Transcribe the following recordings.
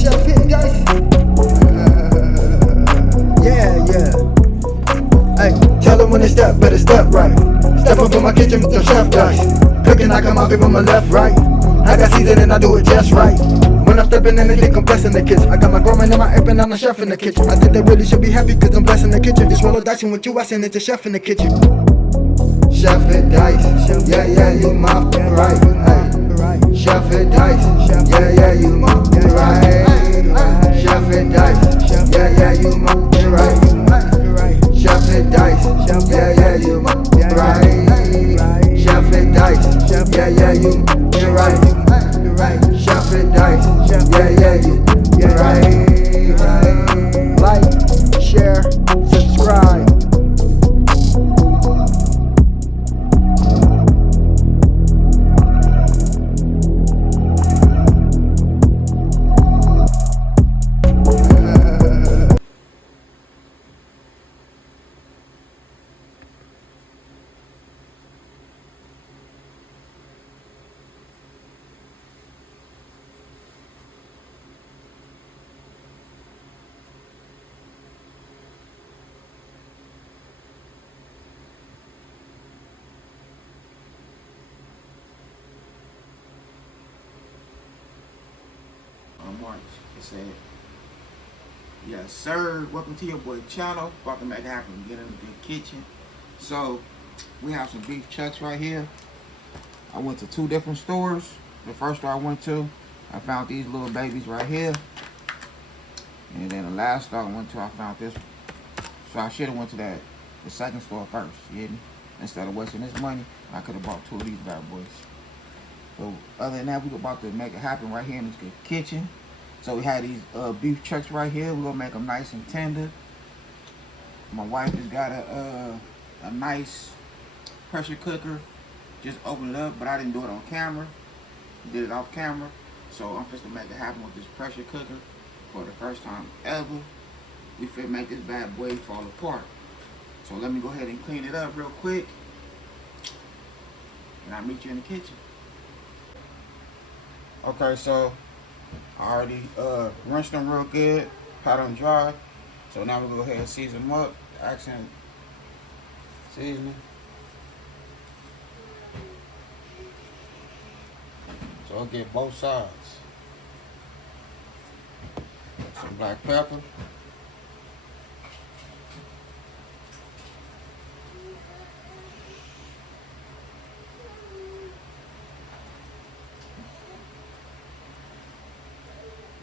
chef hit, guys. Yeah. Hey, tell them when they step, better step right. Step up in my kitchen with the chef guys. Cooking, I come out from my left, right. I got season and I do it just right. When I'm stepping in the kitchen, I'm blessing the kitchen. I got my grandma and my apron, I'm the chef in the kitchen. I think they really should be happy cause I'm blessing the kitchen. Just roll a dice and with you, I send it to chef in the kitchen. Chef it dice, yeah, you my right. Hey. Chef it dice, yeah, you my right. Chef it dice, yeah, you my right. Chef it dice, yeah, you my right. Chef it dice, yeah, you right. Chef it dice, yeah, you right. Like, share, subscribe. March. It said, yes sir, welcome to your boy channel. About to make it happen, get in the good kitchen. So we have some beef chucks right here. I went to 2 different stores. The first store I went to, I found these little babies right here. And then the last store I went to, I found this one. So I should have went to the second store first, you hear me? Instead of wasting this money, I could have bought 2 of these bad boys. So other than that, we about to make it happen right here in this good kitchen. So we had these beef chucks right here. We're gonna make them nice and tender. My wife just got a nice pressure cooker. Just opened it up, but I didn't do it on camera. Did it off camera. So I'm just gonna make it happen with this pressure cooker for the first time ever. We finna make this bad boy fall apart. So let me go ahead and clean it up real quick. And I'll meet you in the kitchen. Okay, so I already rinsed them real good, pat them dry. So now we're gonna go ahead and season them up. Accent seasoning. So I'll get both sides. Some black pepper.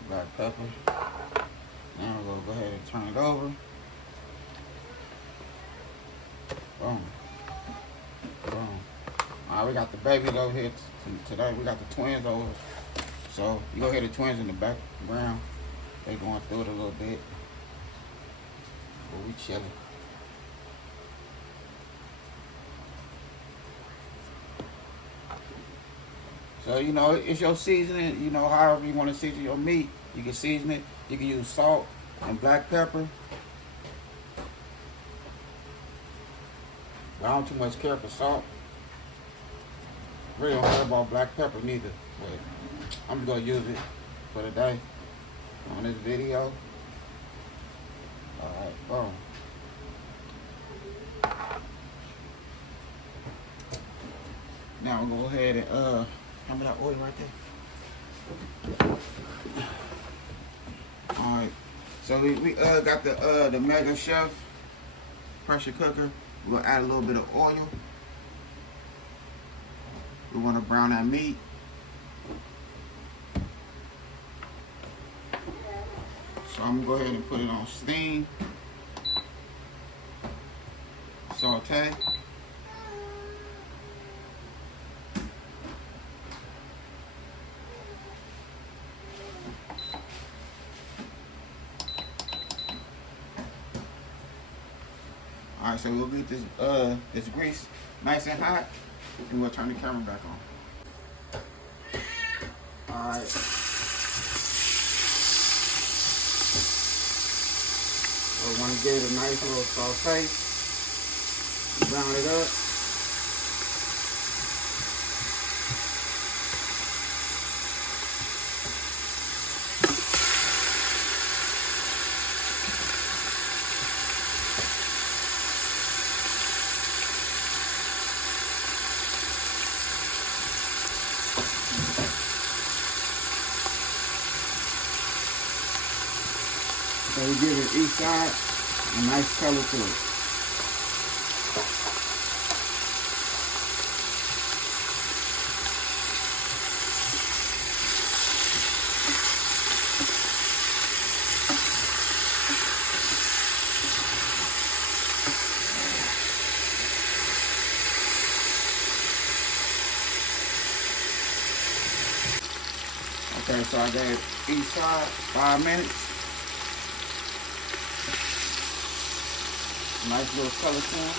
Black pepper. Now we're gonna go ahead and turn it over. Boom. Boom. Alright, we got the babies over here today. We got the twins over. So you go hear the twins in the background. They going through it a little bit. But we chilling. So, you know, it's your seasoning. You know, however you want to season your meat, you can season it. You can use salt and black pepper. But I don't too much care for salt. Really don't care about black pepper neither. But I'm going to use it for today on this video. Alright, boom. Now I'm going to go ahead and remember that oil right there? Alright, so we got the Mega Chef pressure cooker. We're gonna add a little bit of oil. We want to brown that meat. So I'm gonna go ahead and put it on steam. Saute. Alright, so we'll get this grease nice and hot, and we'll turn the camera back on. Alright. So we want to give it a nice little saute. Brown it up. So we give it each side a nice color to it. Okay, so I gave each side 5 minutes. Nice little color to them.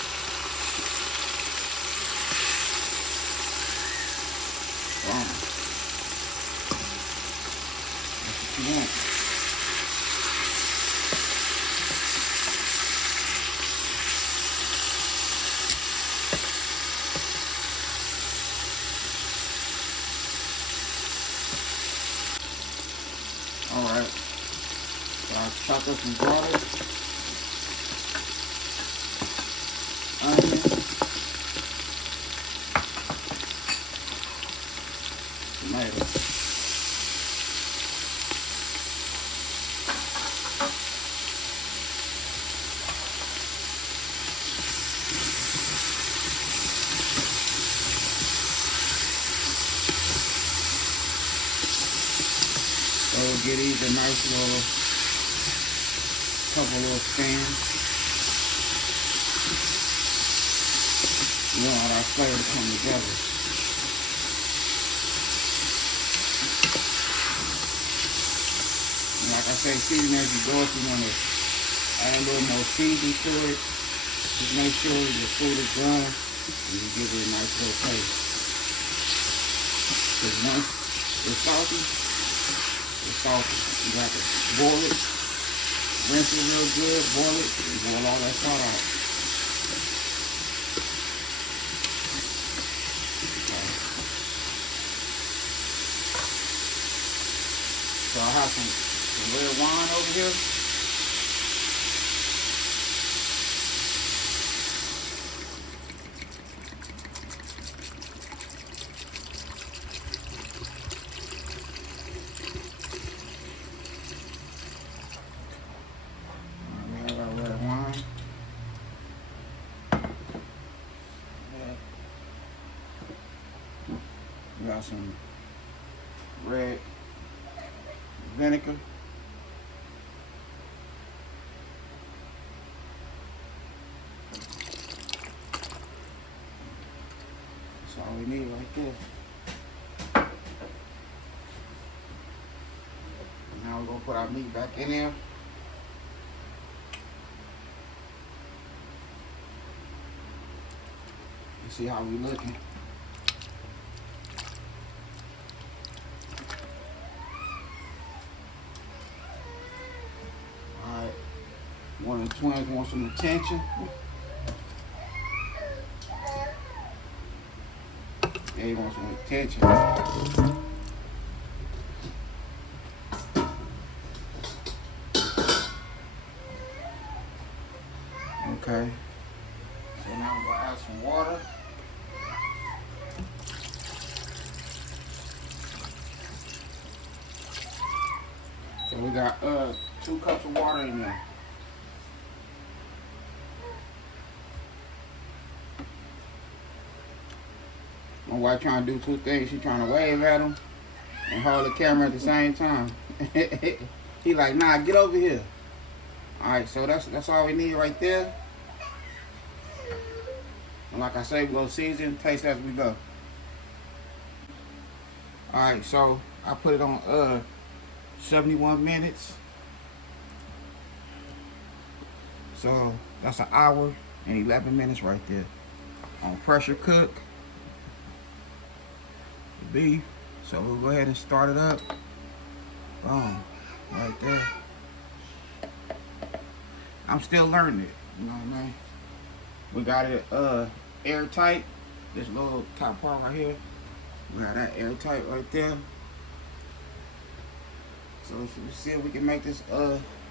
Boom. That's what you want. Alright, so I chopped up some garlic, onion, tomato. So we'll get these a nice little, couple little spins. You want all that flavor to come together. And like I say, season as you go, if you want to add a little more seasoning to it, just make sure your food is done and you give it a nice little taste. Because once it's salty, it's salty. You got to boil it, rinse it real good, boil it, and boil all that salt out. So I have some red wine over here. I got red wine. We got some red vinegar. That's all we need right there. Now we're gonna put our meat back in there. You see how we looking. Alright. One of the twins wants some attention. Yeah, he wants some attention. Okay. So now I'm gonna add some water. So we got 2 cups of water in there. My wife trying to do 2 things. She trying to wave at him and hold the camera at the same time. He like, nah, get over here. All right, so that's all we need right there. And like I say, we're gonna season, taste as we go. All right, so I put it on 71 minutes. So that's an hour and 11 minutes right there. On pressure cook the beef. So we'll go ahead and start it up. Boom, right there. I'm still learning it, you know what I mean? We got it airtight. This little top part right here. We got that airtight right there. So if you see if we can make this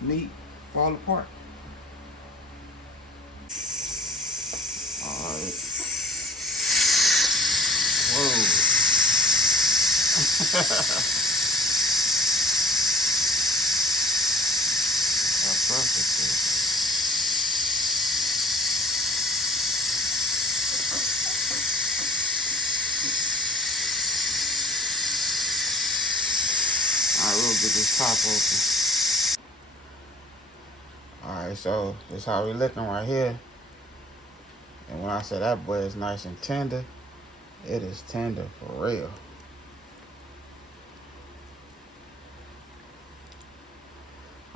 meat fall apart. Alright. Whoa. perfect. Alright, we'll get this top open. Alright, so this how we looking right here. And when I say that boy is nice and tender, it is tender for real.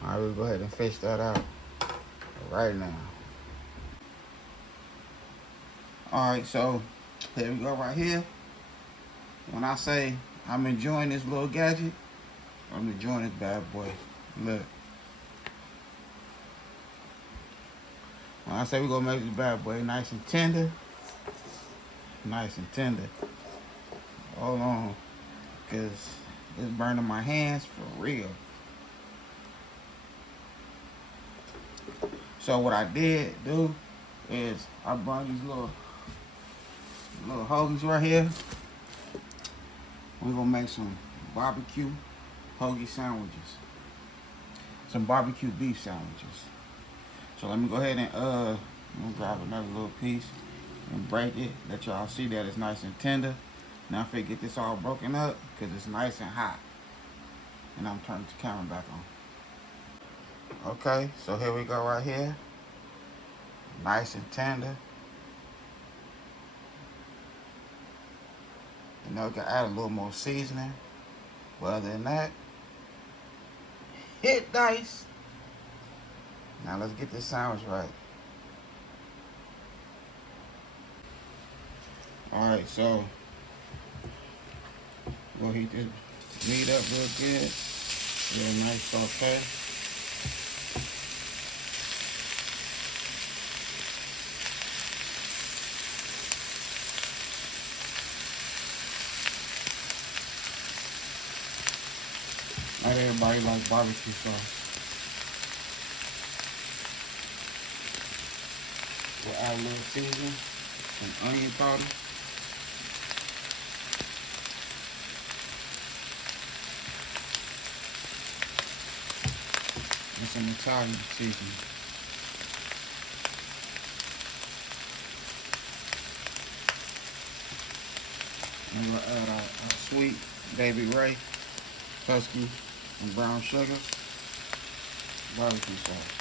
Alright, we'll go ahead and fish that out right now. Alright, so here we go right here. When I say I'm enjoying this little gadget, I'm enjoying this bad boy. Look. When I say we're gonna make this bad boy nice and tender, hold on, because it's burning my hands for real. So what I did do is I brought these little hoagies right here. We're gonna make some barbecue hoagie sandwiches, some barbecue beef sandwiches. So let me go ahead and I'm gonna grab another little piece and break it, let y'all see that it's nice and tender. Now if I get this all broken up, because it's nice and hot. And I'm turning the camera back on. Okay, so here we go right here. Nice and tender. You know, you can add a little more seasoning. But other than that, hit dice. Now let's get this sandwich right. Alright, so we'll heat this meat up real good. Real nice saute. Not everybody likes barbecue sauce. We'll add a little seasoning, some onion powder. And some Italian seasoning. And we'll add our sweet Baby Ray, Husky, and brown sugar, barbecue sauce.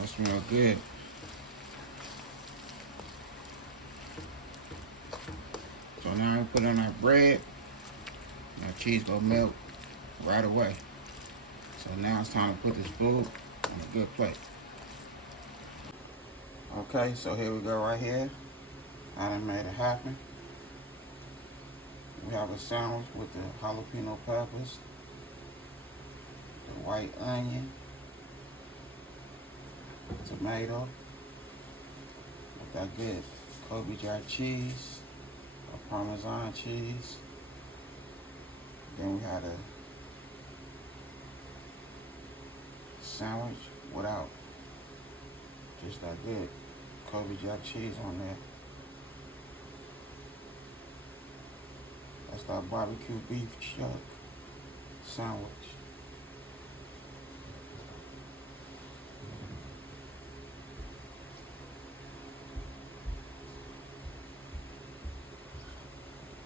That smells good. So now I put on our bread. Our cheese gonna melt right away. So now it's time to put this food on a good plate. Okay, so here we go right here. I done made it happen. We have a sandwich with the jalapeno peppers, the white onion, tomato, with that good Kobe jack cheese, a Parmesan cheese. Then we had a sandwich without just that good Kobe jack cheese on there. That's that barbecue beef chuck sandwich.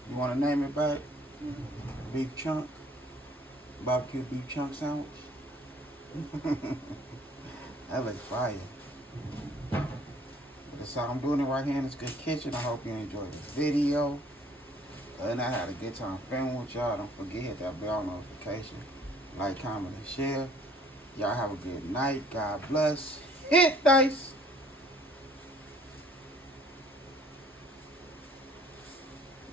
You want to name it back? Beef chunk? Barbecue beef chunk sandwich? That looks fire. That's how I'm doing it right here in this good kitchen. I hope you enjoyed the video. And I had a good time filming with y'all. Don't forget, hit that bell notification. Like, comment, and share. Y'all have a good night. God bless. Hit dice.